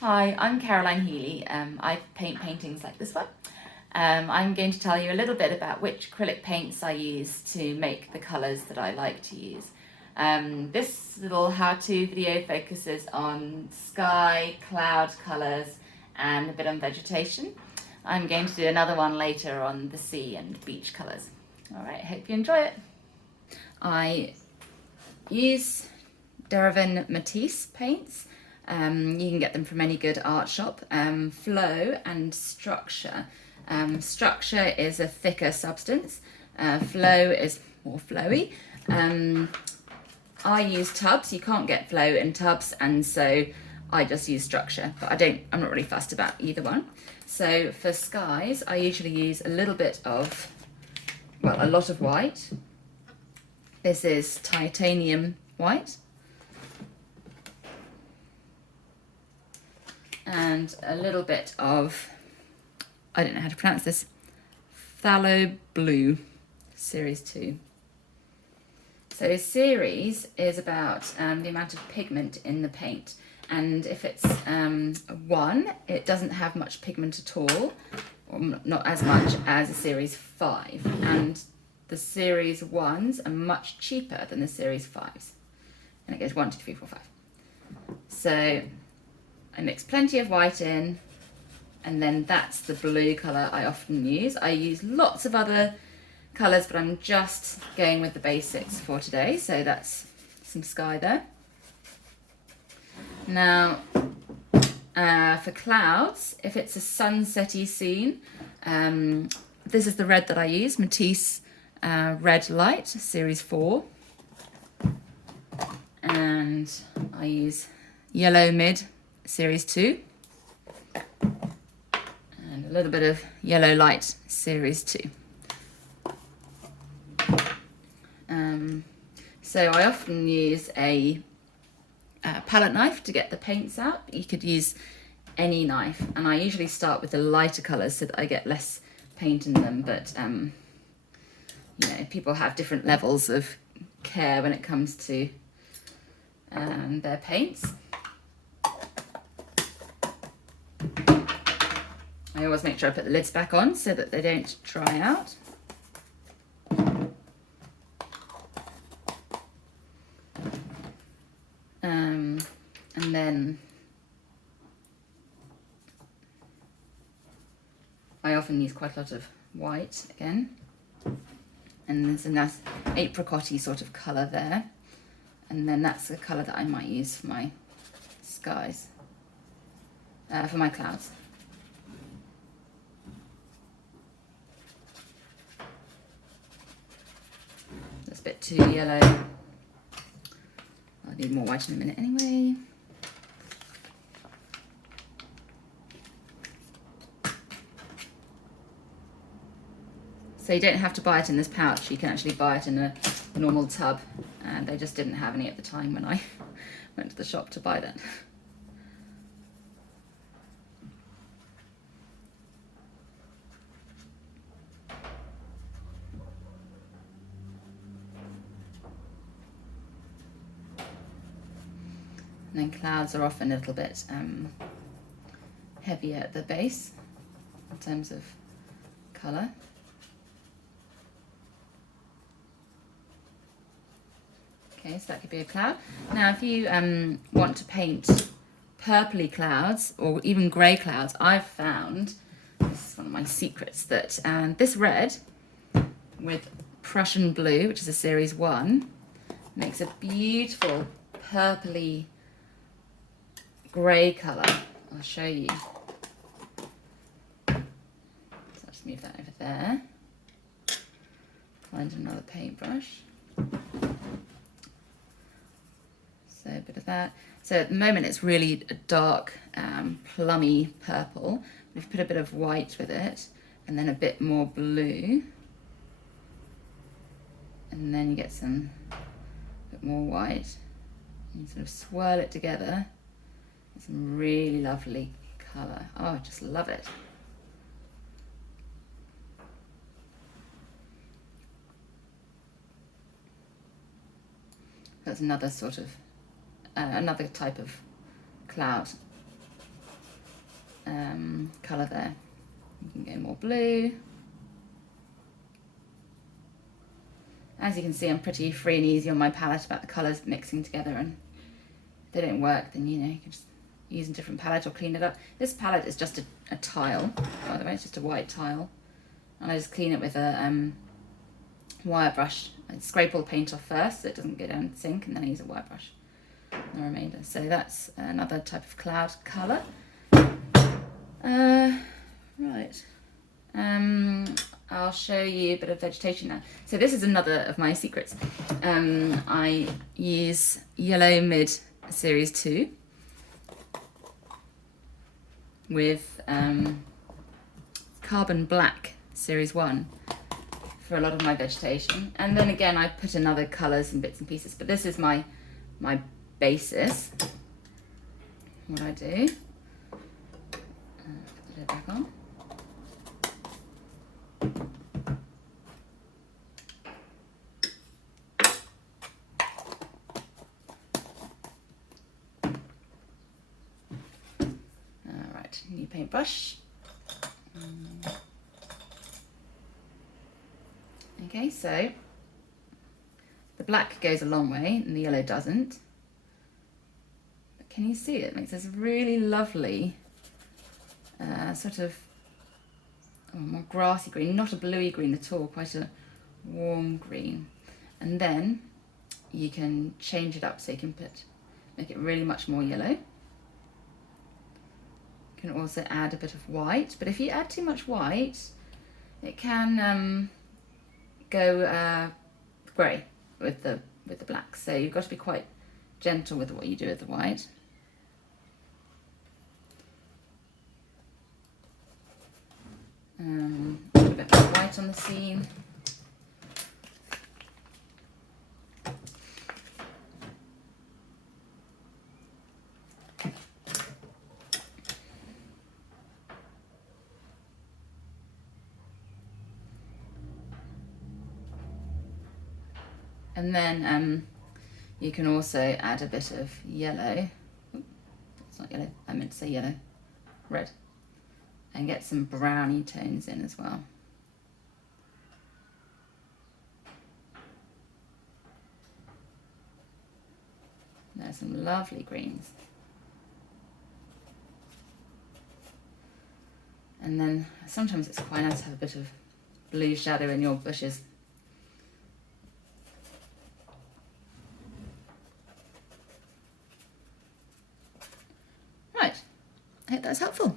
Hi, I'm Caroline Healey. I paint paintings like this one. I'm going to tell you a little bit about which acrylic paints I use to make the colours that I like to use. This little how-to video focuses on sky, cloud colours and a bit on vegetation. I'm going to do another one later on the sea and beach colours. Alright, hope you enjoy it. I use Deraven Matisse paints. You can get them from any good art shop. Flow and Structure. Structure is a thicker substance. Flow is more flowy. I use tubs. You can't get flow in tubs, and so I just use Structure, but I'm not really fussed about either one. So for skies, I usually use a little bit of, well, a lot of white. This is titanium white. And a little bit of, I don't know how to pronounce this, Phthalo Blue, Series 2. So a series is about the amount of pigment in the paint. And if it's 1, it doesn't have much pigment at all, or not as much as a series 5. And the series 1s are much cheaper than the series 5s. And it goes 1, 2, 3, 4, 5. So I mix plenty of white in, and then that's the blue colour I often use. I use lots of other colours, but I'm just going with the basics for today. So that's some sky there. Now, for clouds, if it's a sunsetty scene, this is the red that I use, Matisse Red Light, Series 4. And I use Yellow Mid, Series 2. And a little bit of Yellow Light, Series 2. So I often use a palette knife to get the paints out. You could use any knife, and I usually start with the lighter colours so that I get less paint in them, but you know, people have different levels of care when it comes to their paints. I always make sure I put the lids back on so that they don't dry out. And then I often use quite a lot of white again. And there's a nice apricot-y sort of colour there. And then that's the colour that I might use for my skies, for my clouds. That's a bit too yellow. I'll need more white in a minute anyway. So you don't have to buy it in this pouch, you can actually buy it in a normal tub, and they just didn't have any at the time when I went to the shop to buy that. And then clouds are often a little bit heavier at the base in terms of colour. Okay, so that could be a cloud. Now, if you want to paint purpley clouds or even grey clouds, I've found, this is one of my secrets, that this red with Prussian blue, which is a series 1, makes a beautiful purpley grey colour. I'll show you. So I'll just move that over there. Find another paintbrush. So a bit of that. So at the moment it's really a dark plummy purple. We've put a bit of white with it, and then a bit more blue. And then you get some bit more white. And you sort of swirl it together. Some really lovely colour. Oh, I just love it. That's another sort of, another type of cloud. colour there. You can go more blue. As you can see, I'm pretty free and easy on my palette about the colours mixing together, and if they don't work, then you can just use a different palette or clean it up. This palette is just a tile, by the way, it's just a white tile. And I just clean it with a wire brush. I scrape all the paint off first so it doesn't go down the sink, and then I use a wire brush the remainder. So that's another type of cloud colour. Right. I'll show you a bit of vegetation now. So this is another of my secrets. I use Yellow Mid Series 2 with Carbon Black Series 1 for a lot of my vegetation. And then again, I put in other colours and bits and pieces, but this is my basis. What I do, put the lid back on. Alright, new paintbrush. Okay, so the black goes a long way and the yellow doesn't. But can you see it? It makes this really lovely sort of more grassy green, not a bluey green at all, quite a warm green. And then you can change it up so you can make it really much more yellow. You can also add a bit of white, but if you add too much white, it can go grey with the black. So you've got to be quite gentle with what you do with the white. Put a bit more white on the scene. And then you can also add a bit of yellow. Ooh, it's not yellow, I meant to say yellow, red. And get some browny tones in as well. There's some lovely greens. And then sometimes it's quite nice to have a bit of blue shadow in your bushes. Right, I hope that's helpful.